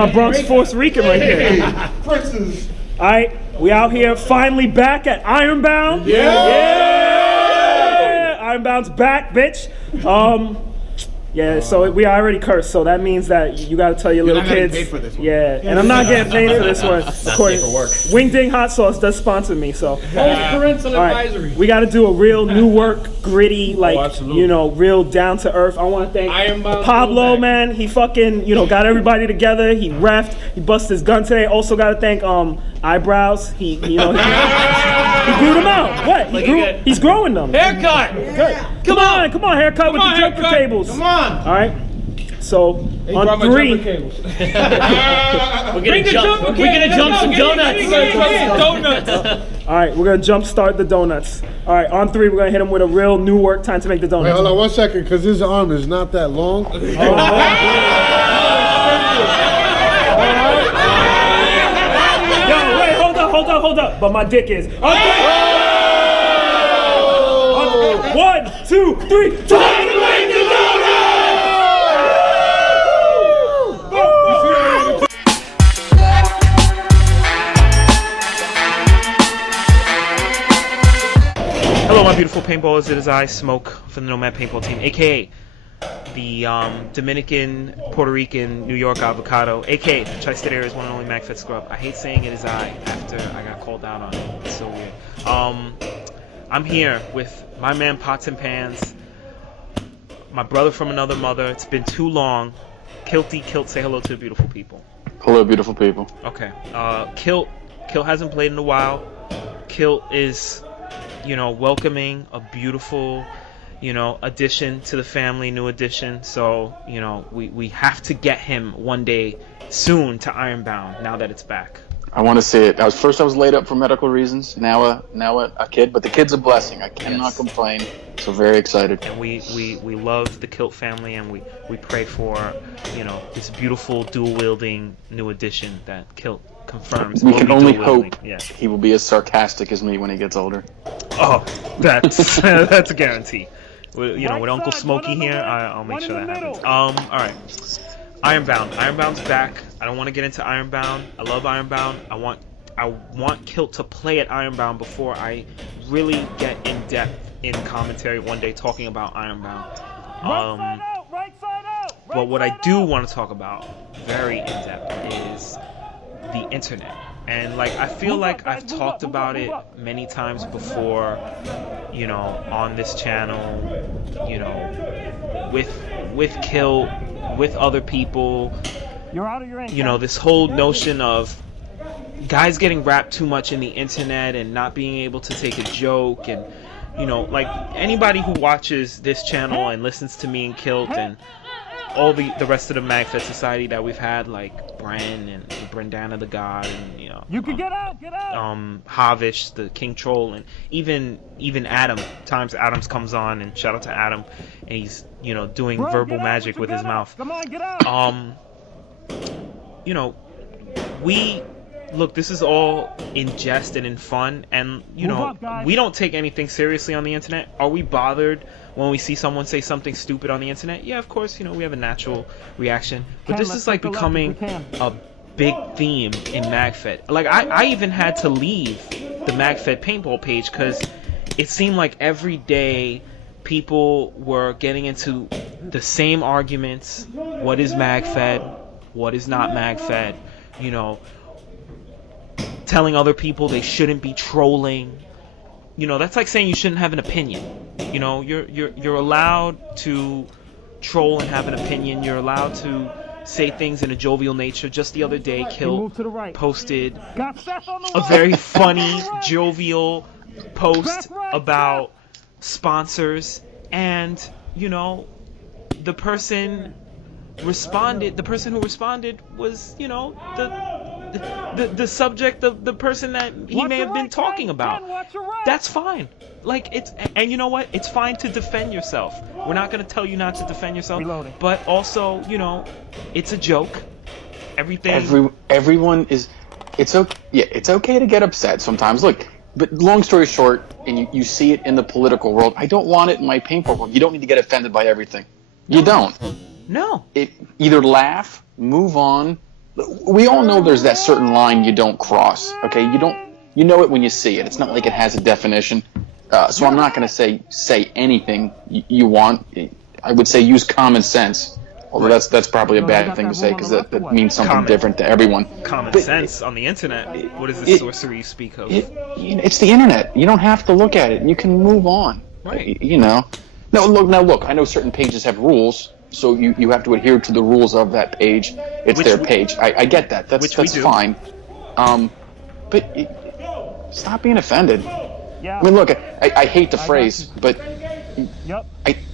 My Bronx Force Rican right here. Princes. All right, we out here finally back at Ironbound. Yeah! Ironbound's back, bitch. Yeah, so we already cursed, so that means that you gotta tell your little kids. Paid for this one. Yeah, and I'm not getting paid for this one. Of course, Wing Ding Hot Sauce does sponsor me, so. Parental advisory. We gotta do a real new work, gritty, like, you know, real down to earth. I wanna thank Pablo, man. He fucking, you know, got everybody together. He reffed, he busted his gun today. Also gotta thank Eyebrows. He grew them out. What? He's growing them. Haircut. Good. Come on, haircut with the jumper cables. Come on. All right. So on 3, we're gonna jump some donuts. all right, we're gonna jump start the donuts. All right, on 3, we're gonna hit him with a real new work time to make the donuts. Wait, hold on 1 second, because his arm is not that long. Hold up, but my dick is. On 1, 2, 3, time to make the donuts! Hello, my beautiful paintballers. It is I, Smoke, from the Nomad Paintball Team, aka the Dominican, Puerto Rican, New York avocado, aka the Tri-State Area's one and only MagFed scrub. I hate saying it is I after I got called out on it. It's so weird. I'm here with my man Pots and Pans, my brother from another mother. It's been too long. Kilty, say hello to the beautiful people. Hello, beautiful people. Okay. Kilt hasn't played in a while. Kilt is, you know, welcoming a beautiful, you know, addition to the family, new addition. So, you know, we have to get him one day soon to Ironbound now that it's back. I want to say it. I was laid up for medical reasons. Now a kid, but the kid's a blessing. I cannot complain. So very excited. And we love the Kilt family, and we pray for, you know, this beautiful dual wielding new addition that Kilt confirms. We can only hope he will be as sarcastic as me when he gets older. Oh, that's that's a guarantee. You know, with Uncle Smokey here, I'll make sure that happens. All right. Ironbound. Ironbound's back. I don't want to get into Ironbound. I love Ironbound. I want Kilt to play at Ironbound before I really get in depth in commentary one day talking about Ironbound. But what I do want to talk about very in depth is the internet. And like, I feel like I've talked about it many times before, you know, on this channel, you know, with Kilt, with other people, you know, this whole notion of guys getting wrapped too much in the internet and not being able to take a joke. And, you know, like, anybody who watches this channel and listens to me and Kilt and all the rest of the MagFed society that we've had, like Bren and Brendana the God, and, you know, Havish the King Troll, and even Adam. Times Adams comes on, and shout out to Adam, and he's, you know, doing verbal magic with his mouth. Come on, get out. You know, look, this is all in jest and in fun, and, you know, we don't take anything seriously on the internet. Are we bothered when we see someone say something stupid on the internet? Yeah, of course, you know, we have a natural reaction. But this is like becoming a big theme in MagFed. Like, I even had to leave the MagFed paintball page because it seemed like every day people were getting into the same arguments. What is MagFed? What is not MagFed? You know, telling other people they shouldn't be trolling. You know, that's like saying you shouldn't have an opinion. You know, you're allowed to troll and have an opinion. You're allowed to say things in a jovial nature. Just the other day, Kilt posted a very funny, jovial post about sponsors, and, you know, the person who responded was, you know, the subject of the person that he may have been talking about. That's fine. Like, and you know what? It's fine to defend yourself. We're not going to tell you not to defend yourself. But also, you know, it's a joke. Everyone is. It's okay. Yeah, it's okay to get upset sometimes. Look, but long story short, and you see it in the political world. I don't want it in my paintball world. You don't need to get offended by everything. You don't. No. Either laugh, move on, we all know there's that certain line you don't cross. Okay, you know it when you see it. It's not like it has a definition. So I'm not going to say anything you want. I would say use common sense. Although that's probably a bad thing to say because that means something different to everyone. Common sense on the internet. What is the sorcery you speak of? It's the internet. You don't have to look at it. You can move on. Right. You know. Now look. I know certain pages have rules, so you have to adhere to the rules of that page. It's their page. I get that. That's fine. But stop being offended. Yeah. I mean, look. I hate the phrase, but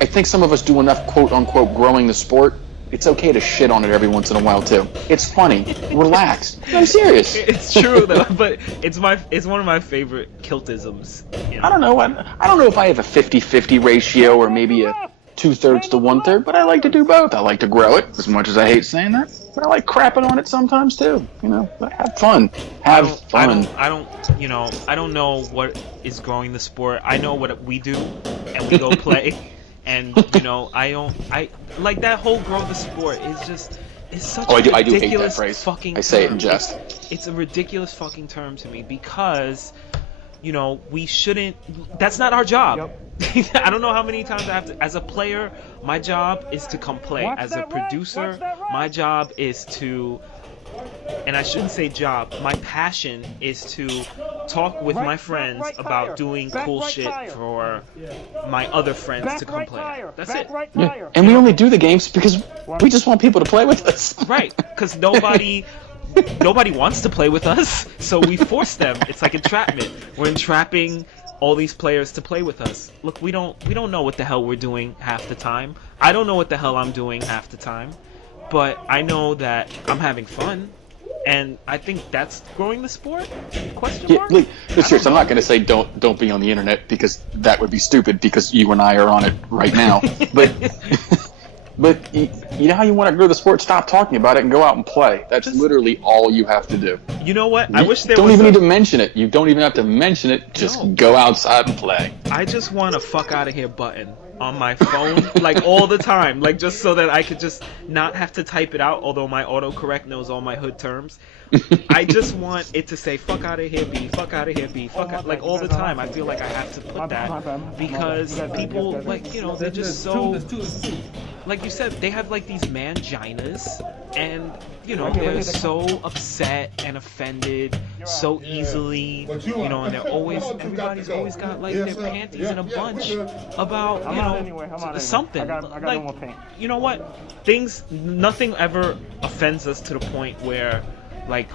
I think some of us do enough quote-unquote growing the sport. It's okay to shit on it every once in a while, too. It's funny. Relax. I'm serious. It's true, though, but it's one of my favorite Kiltisms. You know? I don't know. I don't know if I have a 50-50 ratio or maybe a 2/3 to 1/3, but I like to do both. I like to grow it, as much as I hate saying that. But I like crapping on it sometimes, too. You know, but have fun. Have fun. I don't know what is growing the sport. I know what we do, and we go play. And I like that whole grow the sport is such a ridiculous I do hate that phrase. Fucking I say term. it in jest. It's a ridiculous fucking term to me because we shouldn't. That's not our job. Yep. I don't know how many times I have to. As a player, my job is to come play. As a producer, my job is to. And I shouldn't say job. My passion is to talk with my friends about doing cool shit for my other friends to come play. That's it. Yeah. And we only do the games because we just want people to play with us. Right, because nobody wants to play with us, so we force them. It's like entrapment. We're entrapping all these players to play with us. Look, we don't know what the hell we're doing half the time. I don't know what the hell I'm doing half the time. But I know that I'm having fun, and I think that's growing the sport? Question mark? Yeah, serious, I'm not going to say don't be on the internet because that would be stupid because you and I are on it right now. But you know how you want to grow the sport? Stop talking about it and go out and play. That's literally all you have to do. You know what? I wish there don't was even need to mention it. You don't even have to mention it. Just go outside and play. I just want a fuck out of here button on my phone, like all the time, like just so that I could just not have to type it out, although my autocorrect knows all my hood terms. I just want it to say fuck out of here B, fuck out of here B, fuck out, like all the time. I feel like I have to put that because people, like, they're just so, like you said, they have like these manginas, and they're so upset and offended so easily, and they're always, everybody's always got like their panties in a bunch about something. Like, you know what? Nothing ever offends us to the point where, like,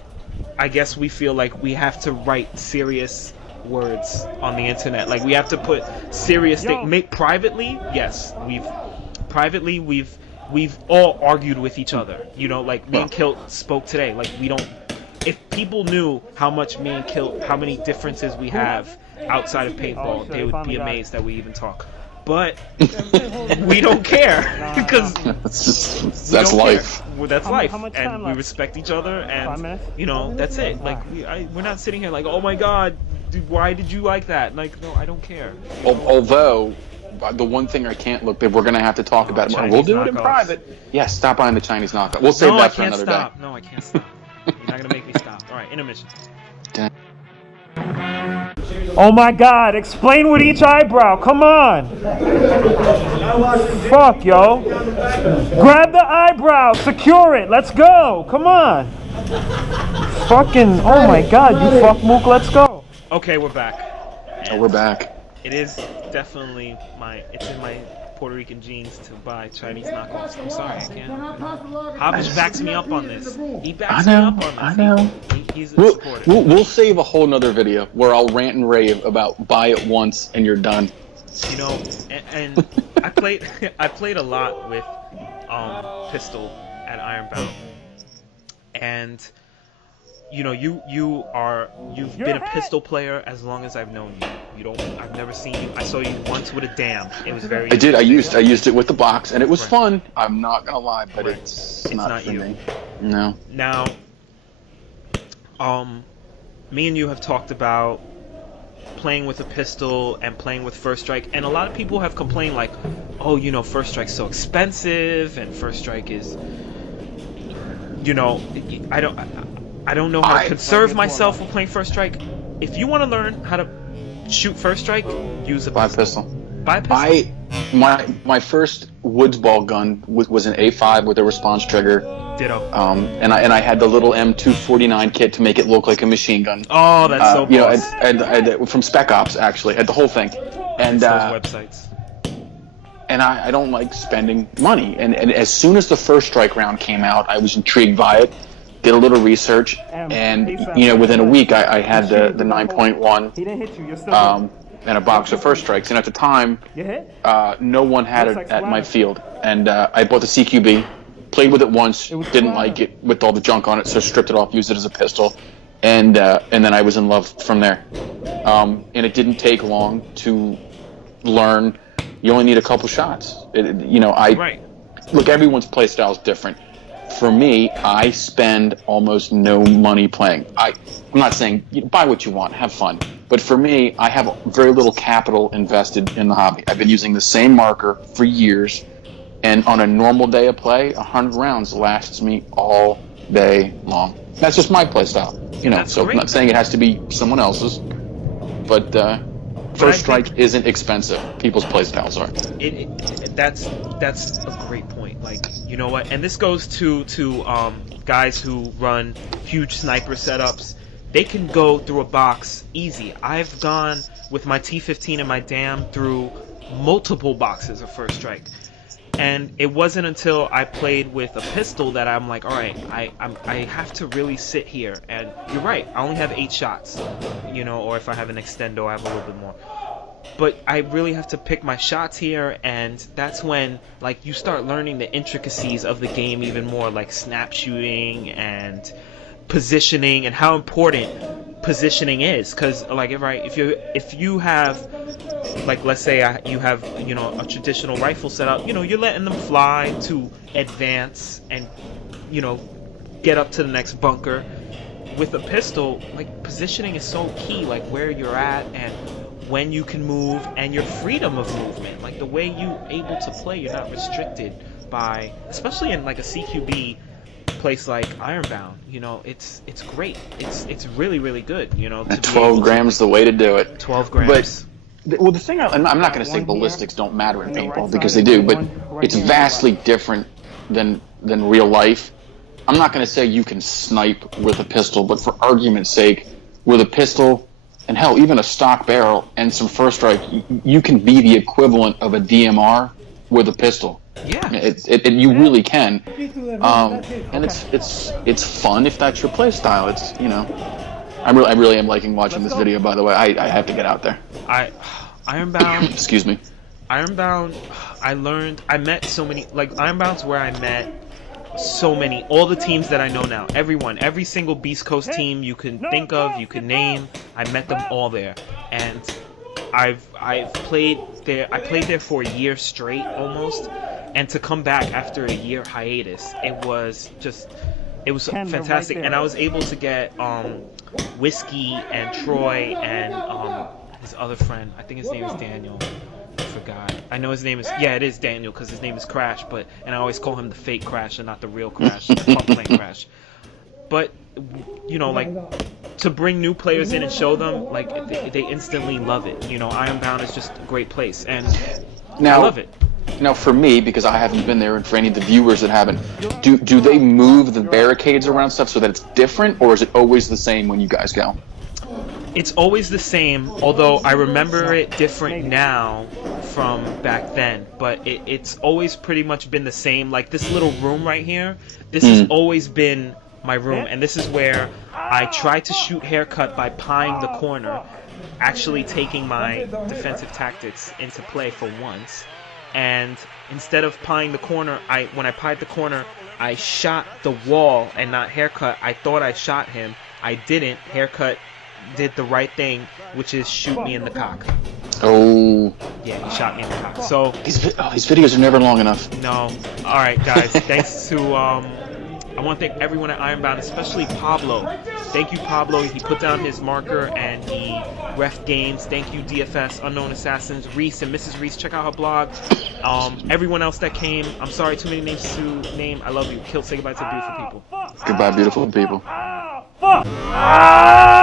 I guess we feel like we have to write serious words on the internet. Like, we have to put serious things. Privately, yes, we've all argued with each other. Like me and Kilt spoke today. Like, we don't. If people knew how much me and Kilt, how many differences we have outside of paintball, they would be amazed that we even talk. But we don't care because that's life. Well, that's life, and we respect each other, and that's it. Like we're not sitting here like, oh my god, dude, why did you like that? Like, no, I don't care. Although the one thing I can't look, we're gonna have to talk about it more. We'll do it in private. Yes, stop buying the Chinese knockoff. We'll save that for another day. No, I can't stop. You're not gonna make me stop. All right, intermission. Oh my god, explain with each eyebrow, come on! Fuck, yo. Grab the eyebrow, secure it, let's go, come on! Fucking, oh my god, you fuck mook, let's go! Okay, we're back. And we're back. It is definitely it's in my Puerto Rican genes to buy Chinese knockoffs. I'm sorry, I can't. Hobbies backs me up on this. He backs me up on this. I know. He's a supporter. We'll save a whole nother video where I'll rant and rave about buy it once and you're done. And I played a lot with Pistol at Ironbound, and you've been a pistol player as long as I've known you. I've never seen you. I saw you once with a dam. It was very. I did. I used it with the box, and it was fun. I'm not gonna lie, but it's not for you. Me. No. Now, me and you have talked about playing with a pistol and playing with First Strike, and a lot of people have complained like, oh, First Strike's so expensive, and First Strike is, you know, I don't know how to conserve myself when playing First Strike. If you want to learn how to shoot First Strike, use a pistol. Buy a pistol. My first woods ball gun was an A5 with a response trigger. Ditto. And I had the little M249 kit to make it look like a machine gun. Oh, that's so you know, and from Spec Ops actually, had the whole thing. And those websites. And I don't like spending money. And as soon as the First Strike round came out, I was intrigued by it. Did a little research, and you know, within a week, I had the 9.1 and a box of First Strikes. And at the time, no one had it at my field. And I bought the CQB, played with it once, didn't like it with all the junk on it, so stripped it off, used it as a pistol, and then I was in love from there. And it didn't take long to learn. You only need a couple shots. Look, everyone's play style is different. For me, I spend almost no money playing. I'm not saying buy what you want, have fun. But for me, I have very little capital invested in the hobby. I've been using the same marker for years, and on a normal day of play, 100 rounds lasts me all day long. That's just my play style. You know, so I'm not saying it has to be someone else's, but First Strike isn't expensive. People's play styles are. That's a great point. Like, you know what? And this goes to guys who run huge sniper setups. They can go through a box easy. I've gone with my T15 and my DAM through multiple boxes of First Strike. And it wasn't until I played with a pistol that I'm like, all right, I have to really sit here. And you're right, I only have 8 shots, you know, or if I have an extendo, I have a little bit more. But I really have to pick my shots here, and that's when, like, you start learning the intricacies of the game even more, like snap shooting and positioning, and how important positioning is. Because, like, if you have, like, let's say you have, you know, a traditional rifle setup, you know, you're letting them fly to advance and, you know, get up to the next bunker. With a pistol, like, positioning is so key, like where you're at and when you can move and your freedom of movement, like the way you're able to play. You're not restricted by, especially in like a CQB place like Ironbound, you know, it's great. It's really, really good, you know. 12 grams the way to do it. 12 grams. But the thing, I'm not going to say ballistics don't matter in paintball, because they do, but it's vastly different than real life. I'm not going to say you can snipe with a pistol, but for argument's sake, with a pistol, and hell, even a stock barrel and some First Strike, you can be the equivalent of a DMR with a pistol. Yeah, you really can, and it's fun if that's your play style. It's, you know, I really am liking watching this video. By the way, I have to get out there. Ironbound. Excuse me. Ironbound. I met so many, like, Ironbound's where I met so many, all the teams that I know now, every single Beast Coast team you can think of, you can name, I met them all there. And I've played there. I played there for a year straight almost, and to come back after a year hiatus, it was fantastic. And I was able to get Whiskey and Troy and his other friend, I think his name is Daniel. I forgot. I know his name is, yeah, it is Daniel, because his name is Crash, and I always call him the fake Crash and not the real Crash, the pump plane Crash. But, you know, like, to bring new players in and show them, like, they instantly love it. You know, Ironbound is just a great place, and I love it. Now, for me, because I haven't been there, and for any of the viewers that haven't, do they move the barricades around stuff so that it's different, or is it always the same when you guys go? It's always the same, although I remember it different now from back then, but it's always pretty much been the same. Like, this little room right here, this has always been my room, and this is where I try to shoot haircut by pieing the corner, actually taking my defensive tactics into play for once. And instead of pieing the corner, when I pied the corner, I shot the wall and not haircut. I thought I shot him. I didn't. Haircut did the right thing, which is shoot me in the cock. Oh. Yeah, he shot me in the cock. So these videos are never long enough. No. All right, guys. Thanks to I want to thank everyone at Ironbound, especially Pablo. Thank you, Pablo. He put down his marker and he ref games. Thank you, DFS, Unknown Assassins, Reese and Mrs. Reese. Check out her blog. Everyone else that came, I'm sorry, too many names to name. I love you. Say goodbye to beautiful people. Goodbye, beautiful people. Fuck! Ah!